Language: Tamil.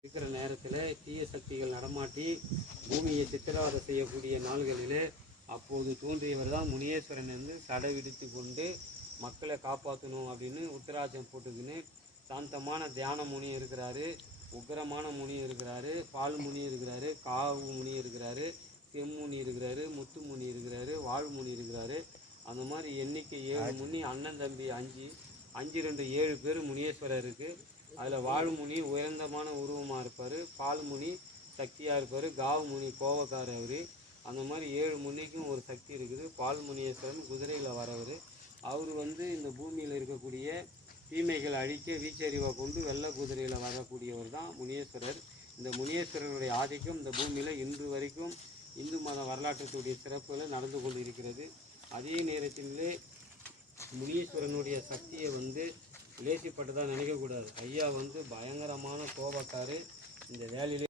இருக்கிற நேரத்தில் தீய சக்திகள் நடமாட்டி பூமியை சித்திரவதை செய்யக்கூடிய நாள்களிலே அப்போது தோன்றியவர் தான் முனியேஸ்வரன் வந்து சடை விடுத்து கொண்டு மக்களை காப்பாற்றணும் அப்படின்னு உத்தராட்சம் போட்டுக்கின்னு சாந்தமான தியான முனி இருக்கிறாரு உக்கிரமான முனி இருக்கிறாரு பால் முனி இருக்கிறாரு காவு முனி இருக்கிறாரு செம்முனி இருக்கிறாரு முத்து முனி இருக்கிறாரு வாழ் முனி இருக்கிறாரு. அந்த மாதிரி எண்ணிக்கை ஏழு முனி அண்ணன் தம்பி அஞ்சு அஞ்சு ரெண்டு ஏழு பேர் முனீஸ்வரர் இருக்கு அதில் வாழ்முனி உயர்ந்தமான உருவமாக இருப்பார் பால்முனி சக்தியாக இருப்பார் காவுமுனி கோவக்காரர் அவர். அந்த மாதிரி ஏழு முனிக்கும் ஒரு சக்தி இருக்குது. பால்முனீஸ்வரன் குதிரையில் வரவர் அவர் வந்து இந்த பூமியில் இருக்கக்கூடிய தீமைகளை அழிக்க வீச்சறிவை கொண்டு வெள்ளை குதிரையில் வரக்கூடியவர் தான் முனீஸ்வரர். இந்த முனீஸ்வரருடைய ஆதிக்கம் இந்த பூமியில் இன்று வரைக்கும் இந்து மத வரலாற்றத்துடைய சிறப்புகளை நடந்து கொண்டு இருக்கிறது அதே நேரத்திலே முனீஸ்வரனுடைய சக்தியை வந்து லேசிப்பட்டதாக நினைக்கக்கூடாது. ஐயா வந்து பயங்கரமான கோபக்காரு. இந்த வேலையிலே